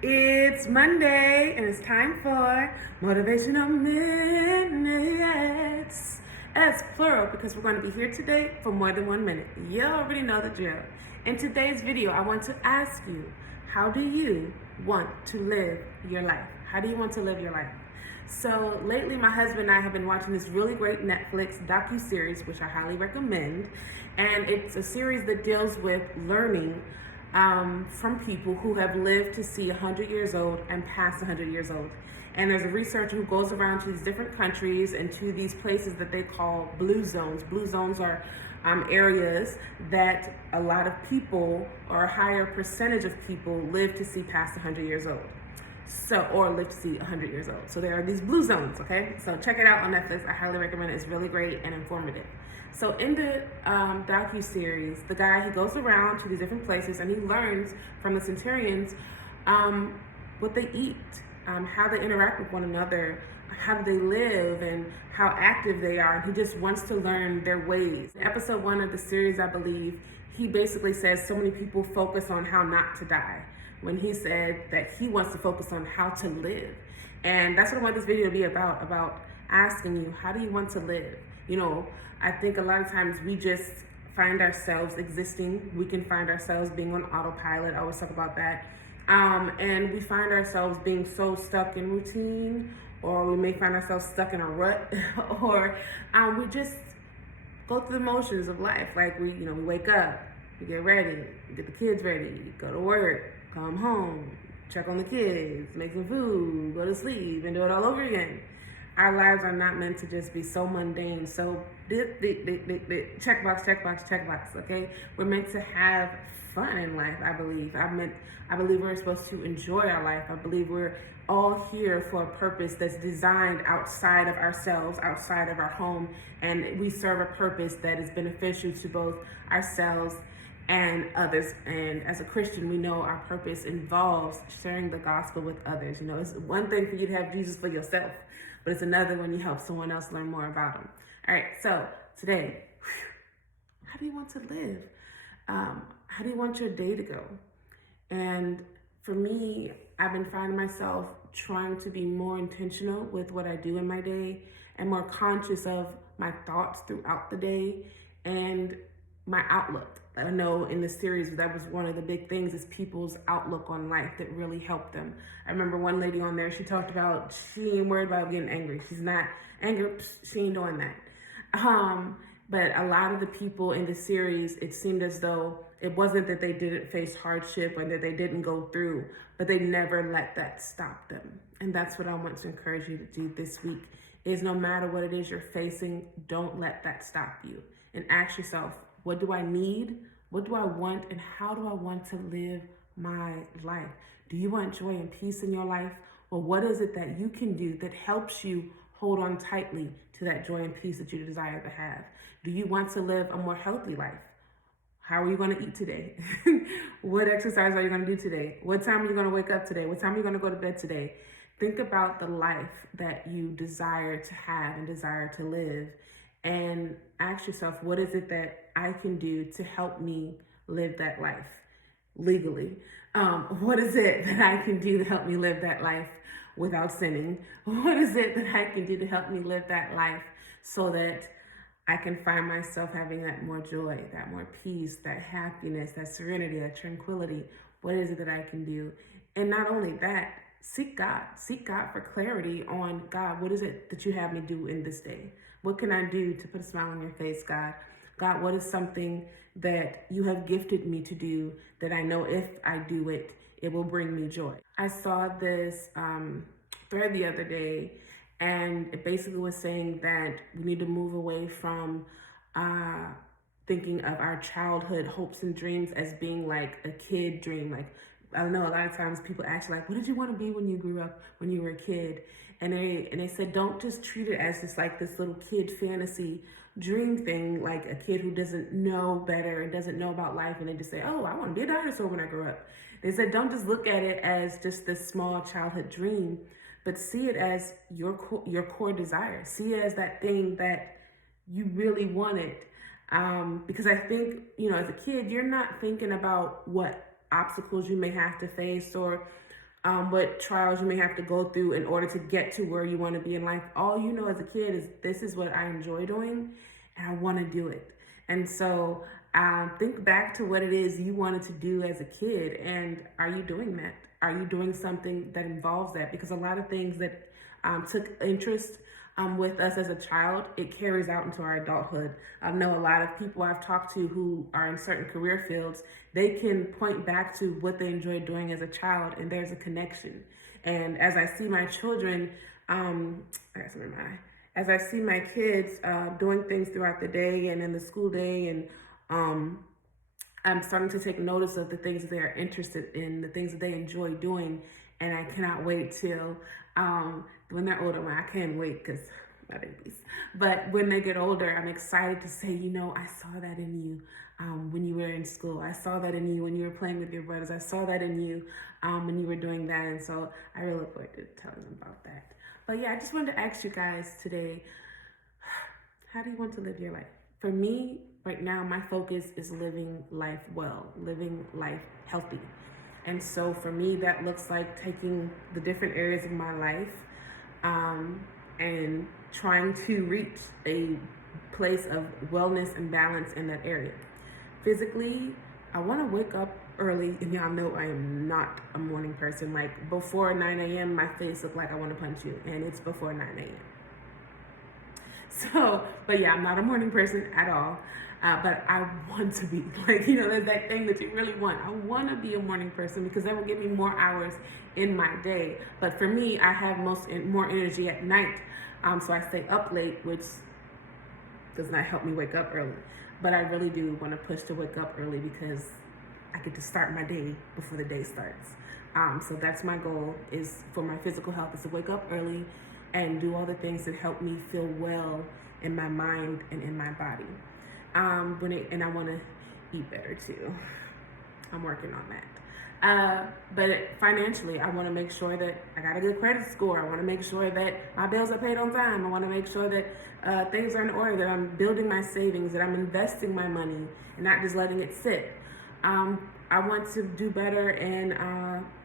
It's Monday and it's time for Motivational Minutes. That's plural because we're going to be here today for more than 1 minute. You already know the drill. In today's video, I want to ask you, how do you want to live your life? How do you want to live your life? So lately, my husband and I have been watching this really great Netflix docu-series, which I highly recommend. And it's a series that deals with learning from people who have lived to see 100 years old and past 100 years old. And there's a researcher who goes around to these different countries and to these places that they call blue zones. Blue zones are areas that a lot of people, or a higher percentage of people, live to see past 100 years old. Or live to see 100 years old. So there are these blue zones, okay? So check it out on Netflix. I highly recommend it. It's really great and informative. So in the docu-series, the guy, he goes around to these different places and he learns from the centurions what they eat, how they interact with one another, how they live, and how active they are. And he just wants to learn their ways. In episode 1 of the series, I believe, he basically says so many people focus on how not to die, when he said that he wants to focus on how to live. And that's what I want this video to be about asking you, how do you want to live? You know, I think a lot of times we just find ourselves existing. We can find ourselves being on autopilot. I always talk about that. And we find ourselves being so stuck in routine, or we may find ourselves stuck in a rut, or we just go through the motions of life. Like we wake up, we get ready, we get the kids ready, go to work, come home, check on the kids, make some food, go to sleep, and do it all over again. Our lives are not meant to just be so mundane, so checkbox, checkbox, checkbox, okay? We're meant to have fun in life, I believe. I believe we're supposed to enjoy our life. I believe we're all here for a purpose that's designed outside of ourselves, outside of our home, and we serve a purpose that is beneficial to both ourselves and others. And as a Christian, we know our purpose involves sharing the gospel with others. You know, it's one thing for you to have Jesus for yourself, but it's another when you help someone else learn more about him. All right, so today, how do you want to live? How do you want your day to go? And for me, I've been finding myself trying to be more intentional with what I do in my day and more conscious of my thoughts throughout the day and my outlook. I know in the series that was one of the big things, is people's outlook on life that really helped them. I remember one lady on there, she talked about she ain't worried about getting angry. She's not angry, she ain't doing that. But a lot of the people in the series, it seemed as though it wasn't that they didn't face hardship or that they didn't go through, but they never let that stop them. And that's what I want to encourage you to do this week, is no matter what it is you're facing, don't let that stop you. And ask yourself, what do I need? What do I want? And how do I want to live my life? Do you want joy and peace in your life? Or what is it that you can do that helps you hold on tightly to that joy and peace that you desire to have? Do you want to live a more healthy life? How are you going to eat today? What exercise are you going to do today? What time are you going to wake up today? What time are you going to go to bed today? Think about the life that you desire to have and desire to live, and ask yourself, what is it that I can do to help me live that life legally? What is it that I can do to help me live that life without sinning? What is it that I can do to help me live that life so that I can find myself having that more joy, that more peace, that happiness, that serenity, that tranquility? What is it that I can do? And not only that, seek God for clarity on, God, what is it that you have me do in this day? What can I do to put a smile on your face, God? God, what is something that you have gifted me to do that I know if I do it, it will bring me joy? I saw this thread the other day, and it basically was saying that we need to move away from thinking of our childhood hopes and dreams as being like a kid dream. Like, I don't know, a lot of times people ask like, what did you want to be when you grew up, when you were a kid? And they said, don't just treat it as just like this little kid fantasy dream thing, like a kid who doesn't know better and doesn't know about life, and they just say, oh, I want to be a dinosaur when I grow up. They said, don't just look at it as just this small childhood dream, but see it as your core desire. See it as that thing that you really wanted. Because I think, as a kid, you're not thinking about what obstacles you may have to face or what trials you may have to go through in order to get to where you want to be in life. All you know as a kid is this is what I enjoy doing and I want to do it. And so think back to what it is you wanted to do as a kid, and are you doing that? Are you doing something that involves that? Because a lot of things that took interest with us as a child, it carries out into our adulthood. I know a lot of people I've talked to who are in certain career fields, they can point back to what they enjoyed doing as a child, and there's a connection. And as I see my children, I got some in my eye. As I see my kids doing things throughout the day and in the school day, and I'm starting to take notice of the things that they're interested in, the things that they enjoy doing, and I cannot wait till when they're older. Well, I can't wait because my babies. But when they get older, I'm excited to say, you know, I saw that in you when you were in school. I saw that in you when you were playing with your brothers. I saw that in you when you were doing that. And so I really look forward to telling them about that. But yeah, I just wanted to ask you guys today, how do you want to live your life? For me, right now, my focus is living life well, living life healthy. And so for me, that looks like taking the different areas of my life and trying to reach a place of wellness and balance in that area. Physically, I want to wake up early, and y'all know I am not a morning person. Like before 9 a.m., my face looks like I want to punch you, and it's before 9 a.m. So, but yeah, I'm not a morning person at all. But I want to be, like, you know, there's that thing that you really want. I want to be a morning person because that will give me more hours in my day. But for me, I have more energy at night. So I stay up late, which does not help me wake up early. But I really do want to push to wake up early because I get to start my day before the day starts. So that's my goal, is for my physical health, is to wake up early and do all the things that help me feel well in my mind and in my body. And I want to eat better too. I'm working on that. But financially, I want to make sure that I got a good credit score. I want to make sure that my bills are paid on time. I want to make sure that things are in order, that I'm building my savings, that I'm investing my money and not just letting it sit. I want to do better in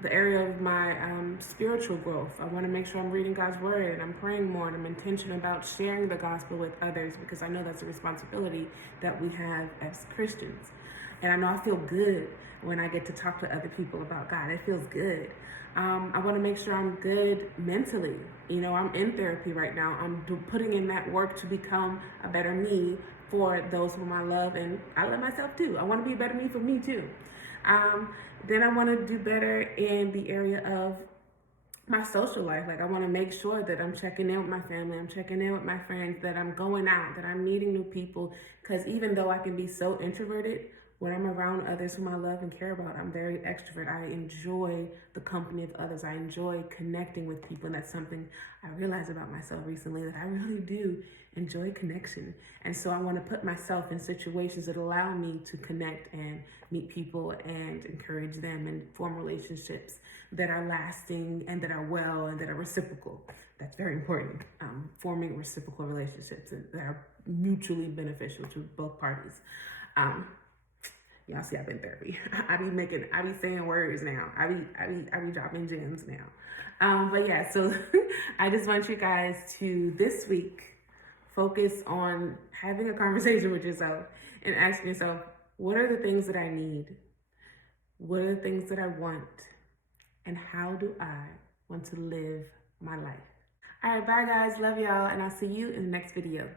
the area of my spiritual growth. I want to make sure I'm reading God's word and I'm praying more, and I'm intentional about sharing the gospel with others, because I know that's a responsibility that we have as Christians. And I know I feel good when I get to talk to other people about God. It feels good. I want to make sure I'm good mentally. You know, I'm in therapy right now. I'm putting in that work to become a better me for those whom I love, and I love myself too. I want to be a better me for me too. Then I want to do better in the area of my social life. Like, I want to make sure that I'm checking in with my family, I'm checking in with my friends, that I'm going out, that I'm meeting new people. Because even though I can be so introverted, when I'm around others whom I love and care about, I'm very extrovert. I enjoy the company of others. I enjoy connecting with people. And that's something I realized about myself recently, that I really do enjoy connection. And so I want to put myself in situations that allow me to connect and meet people and encourage them and form relationships that are lasting and that are well and that are reciprocal. That's very important. Forming reciprocal relationships that are mutually beneficial to both parties. Y'all see, I've been therapy. I be saying words now. I be dropping gems now. But yeah, so I just want you guys to this week focus on having a conversation with yourself and asking yourself, what are the things that I need? What are the things that I want? And how do I want to live my life? All right, bye guys. Love y'all. And I'll see you in the next video.